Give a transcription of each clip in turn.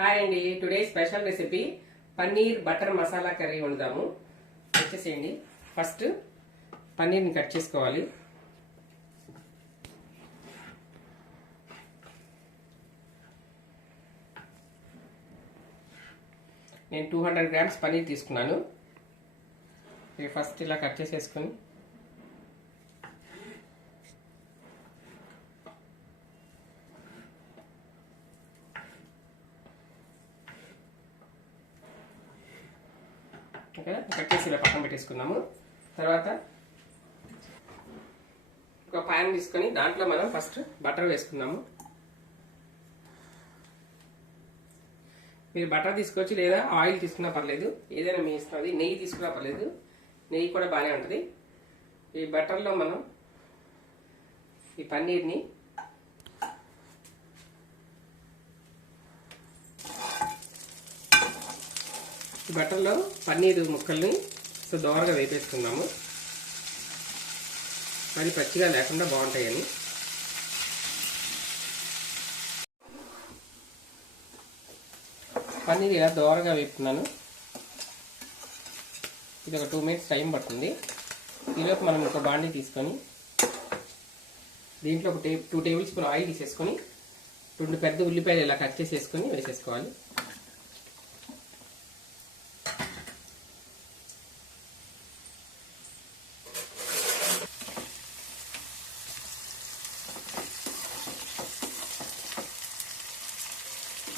Hi అండి, today special recipe paneer butter masala curry వండుదాము. వచ్చేసేయండి. ఫస్ట్ పన్నీర్ని కట్ చేసుకోవాలి. నేను 200 గ్రామ్స్ పన్నీర్ తీసుకున్నాను. ఫస్ట్ ఇలా కట్ చేసేసుకొని కట్ చేసి ఇలా పక్కన పెట్టేసుకున్నాము. తర్వాత ఒక ప్యాన్ తీసుకొని దాంట్లో మనం ఫస్ట్ బటర్ వేసుకున్నాము. మీరు బటర్ తీసుకోవచ్చు, లేదా ఆయిల్ తీసుకున్నా పర్లేదు, ఏదైనా మీ ఇష్టం. అది నెయ్యి తీసుకున్నా పర్లేదు, నెయ్యి కూడా బాగానే ఉంటుంది. ఈ బటర్లో మనం ఈ పన్నీర్ని ఈ బటర్లో పన్నీర్ ముక్కల్ని దోరగా వేపేసుకున్నాము. మరి పచ్చిగా లేకుండా బాగుంటాయని. పన్నీర్ ఇలా దోరగా వేపుతున్నాను. ఇది ఒక 2 మినిట్స్ టైం పడుతుంది. ఈలోపు మనం ఒక బాండీ తీసుకొని దీంట్లో ఒక 2 టేబుల్ స్పూన్ ఆయిల్ తీసేసుకొని 2 పెద్ద ఉల్లిపాయలు ఇలా కట్ చేసేసుకొని వేసేసుకోవాలి.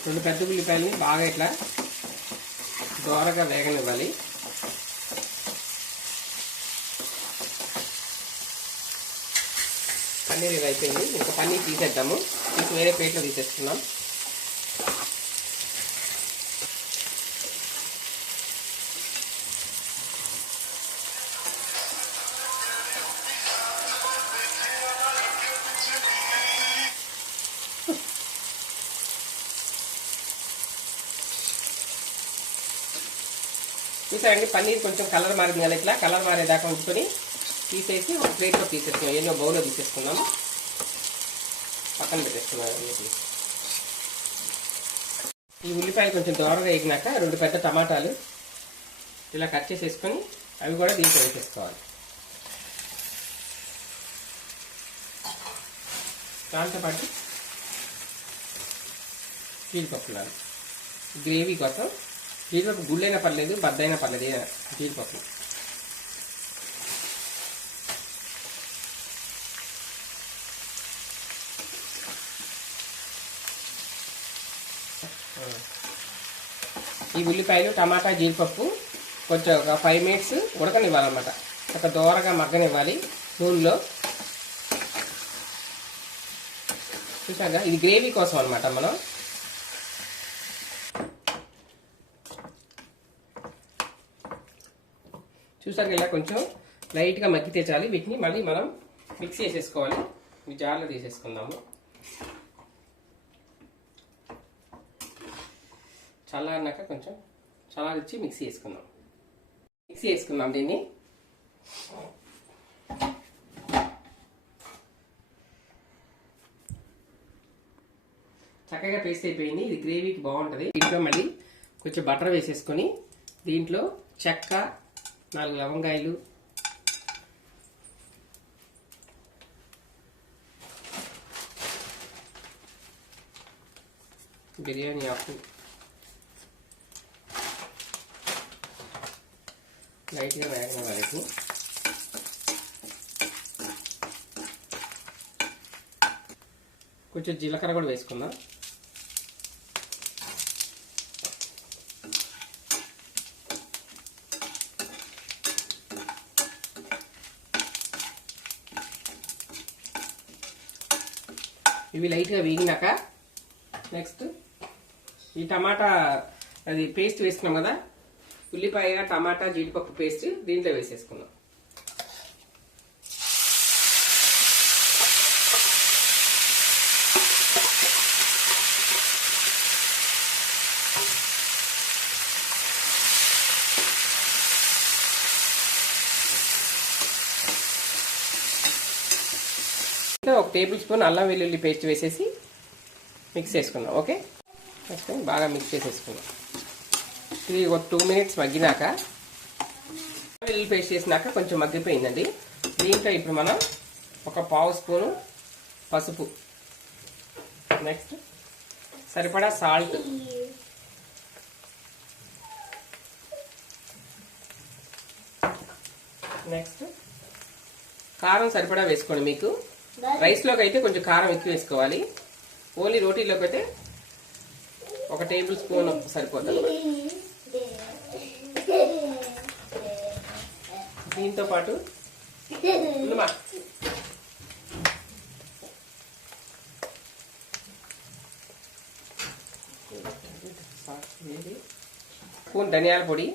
రెండు పెద్ద ఉల్లిపాయలని బాగా ఇట్లా దోరగా వేగనివ్వాలి. పన్నీర్ ఇది అయిపోయింది. ఇంకా పన్నీర్ తీసేద్దాము. తీసి వేరే ప్లేట్లో తీసేసుకున్నాం. చూసారండి, పన్నీర్ కొంచెం కలర్ మారింది కదా, ఇట్లా కలర్ మారేదాకా ఉంచుకొని తీసేసి ఒక ప్లేట్లో తీసేసుకున్నాం. ఏదో బౌల్లో తీసేసుకున్నాము. పక్కన పెట్టేసుకున్నాం. ఈ ఉల్లిపాయలు కొంచెం దూరంగా వేగినాక 2 పెద్ద టమాటాలు ఇలా కట్ చేసేసుకొని అవి కూడా దీంట్లో వేసేసుకోవాలి. దాంతోపాటు జీడిపప్పులు గ్రేవీ కోసం. జీడిపప్పు గుళ్ళైనా పర్లేదు, బద్దైనా పర్లేదు, జీడిపప్పు. ఈ ఉల్లిపాయలు, టమాటా, జీడిపప్పు కొంచెం ఒక 5 మినిట్స్ ఉడకనివ్వాలన్నమాట. ఒక దోరగా మగ్గనివ్వాలి నూనెలో. చూసాక ఇది గ్రేవీ కోసం అనమాట. మనం చూసాక ఇలా కొంచెం లైట్గా మగ్గితే చాలు. వీటిని మళ్ళీ మనం మిక్స్ చేసేసుకోవాలి. ఈ జార్లో తీసేసుకుందాము. చల్లారినాక కొంచెం చల్లారిచ్చి మిక్సీ వేసుకుందాం దీన్ని. చక్కగా పేస్ట్ అయిపోయింది. ఇది గ్రేవీకి బాగుంటుంది. దీంట్లో మళ్ళీ కొంచెం బటర్ వేసేసుకొని దీంట్లో చెక్క, 4 లవంగాయలు, బిర్యానీ ఆకు, లైట్గా వేగన వరకు కొంచెం జీలకర్ర కూడా వేసుకుందాం. ఇవి లైట్గా వేగినాక నెక్స్ట్ ఈ టమాటా అది పేస్ట్ వేసుకున్నాం కదా, ఉల్లిపాయ, టమాటా, జీడిపప్పు పేస్ట్ దీంట్లో వేసేసుకుందాం. ఒక టేబుల్ స్పూన్ అల్లం వెల్లుల్లి పేస్ట్ వేసేసి మిక్స్ చేసుకుందాం. ఓకే, వేసుకొని బాగా మిక్స్ చేసేసుకుందాం. ఇది ఒక 2 మినిట్స్ మగ్గినాక వెల్లుల్లి పేస్ట్ చేసినాక కొంచెం మగ్గిపోయిందండి. దీంట్లో ఇప్పుడు మనం ఒక పావు స్పూను పసుపు, నెక్స్ట్ సరిపడా సాల్ట్, నెక్స్ట్ కారం సరిపడా వేసుకోండి. మీకు రైస్లోకి అయితే కొంచెం కారం ఎక్కువ వేసుకోవాలి. ఓన్లీ రోటీలోకి అయితే 1 టేబుల్ స్పూన్ సరిపోతుంది. దీంతో పాటు స్పూన్ ధనియాల పొడి,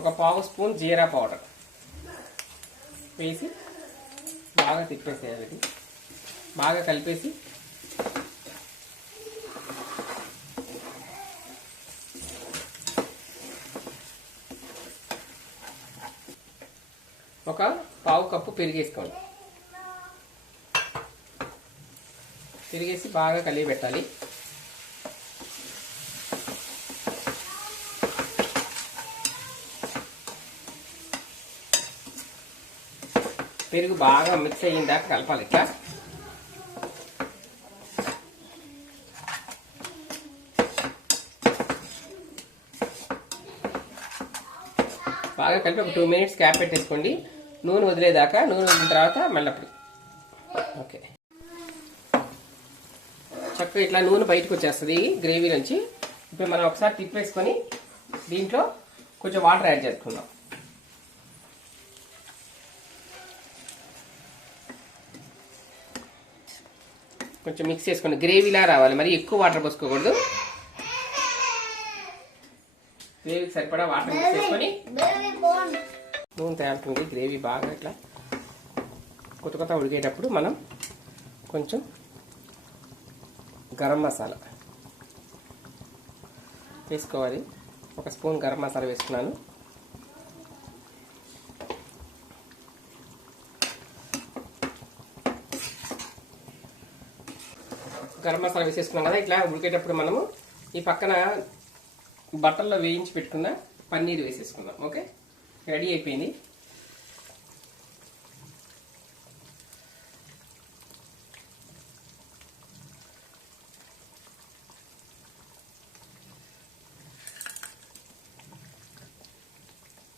ఒక పావు స్పూన్ జీరా పౌడర్ వేసి బాగా తిప్పేసేయాలి. బాగా కలిపేసి ఒక పావు కప్పు పెరిగేసుకోండి. పెరిగేసి బాగా కలిపి పెట్టాలి. పెరుగు బాగా మిక్స్ అయ్యిందాక కలపాలి. ఇట్లా బాగా కలిపి ఒక 2 మినిట్స్ క్యాప్ పెట్టేసుకోండి. నూనె వదిలేదాకా, నూనె వదిలిన తర్వాత మళ్ళీ ఓకే చక్కగా ఇట్లా నూనె బయటకు వచ్చేస్తుంది గ్రేవీ నుంచి. ఇప్పుడు మనం ఒకసారి తిప్పేసుకొని దీంట్లో కొంచెం వాటర్ యాడ్ చేసుకుందాం. కొంచెం మిక్స్ చేసుకోండి. గ్రేవీలా రావాలి, మరి ఎక్కువ వాటర్ పోసుకోకూడదు. గ్రేవీకి సరిపడా వాటర్ మిక్స్ చేసుకొని నూనె తయారుతుంది. గ్రేవీ బాగా ఇట్లా కొత్త ఉడికేటప్పుడు మనం కొంచెం గరం మసాలా వేసుకోవాలి. 1 స్పూన్ గరం మసాలా వేసుకున్నాను. గరం మసాలా వేసేసుకున్నాం కదా. ఇట్లా ఉడికేటప్పుడు మనము ఈ పక్కన బట్టల్లో వేయించి పెట్టుకున్న పన్నీర్ వేసేసుకుందాం. ఓకే, రెడీ అయిపోయింది.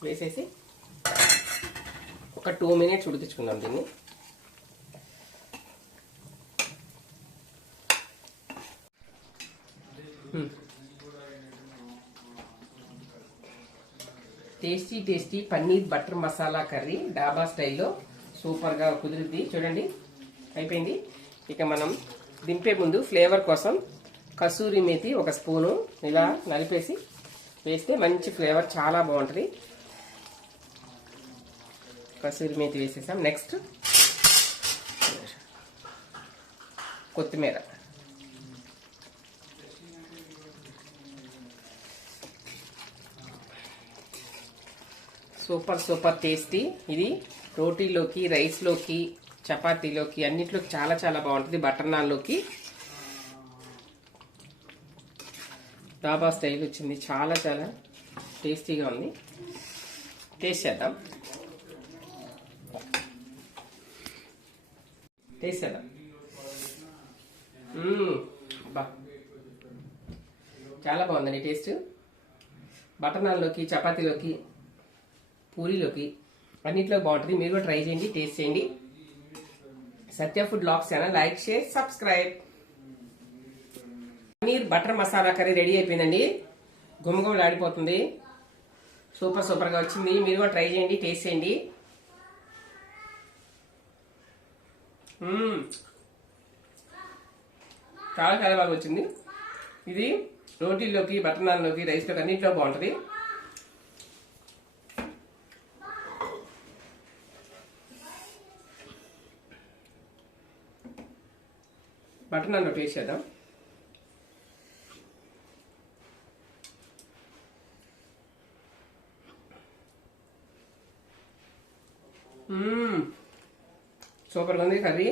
వేసేసి ఒక 2 మినిట్స్ ఉడికించుకుందాం దీన్ని. Tasty tasty paneer butter masala curry డాబా స్టైల్లో సూపర్గా కుదిరింది. చూడండి అయిపోయింది. ఇక మనం దింపే ముందు ఫ్లేవర్ కోసం కసూరి మేతి 1 స్పూను ఇలా నలిపేసి వేస్తే మంచి ఫ్లేవర్ చాలా బాగుంటుంది. కసూరి మేతి వేసేసాం. నెక్స్ట్ కొత్తిమీర, సూపర్ టేస్టీ. ఇది రోటీలోకి, రైస్లోకి, చపాతీలోకి అన్నిట్లోకి చాలా చాలా బాగుంటుంది. బటర్ నాన్లోకి డాబా స్టైల్ వచ్చింది. చాలా చాలా టేస్టీగా ఉంది. టేస్ట్ చేద్దాం. చాలా బాగుందండి టేస్ట్. బటర్ నాన్లోకి, చపాతీలోకి, పూరీలోకి అన్నింటిలో బాగుంటుంది. మీరు కూడా ట్రై చేయండి, టేస్ట్ చేయండి. Satya food blogs channel like, share, subscribe. Paneer butter masala curry ready అయిపోయిందండి. గుమగుమలాడిపోతుంది. సూపర్గా వచ్చింది. మీరు కూడా ట్రై చేయండి, టేస్ట్ చేయండి. చాలా చాలా బాగా వచ్చింది. ఇది రోటీల్లోకి, బటర్ నాన్లోకి, రైస్లోకి అన్నింటిలో బాగుంటుంది. బటర్ నాన్లో టేస్ట్ చేద్దాం. సూపర్గా ఉంది curry.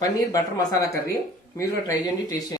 Paneer butter masala curry. మీరు కూడా ట్రై చేయండి, టేస్ట్ చేయండి.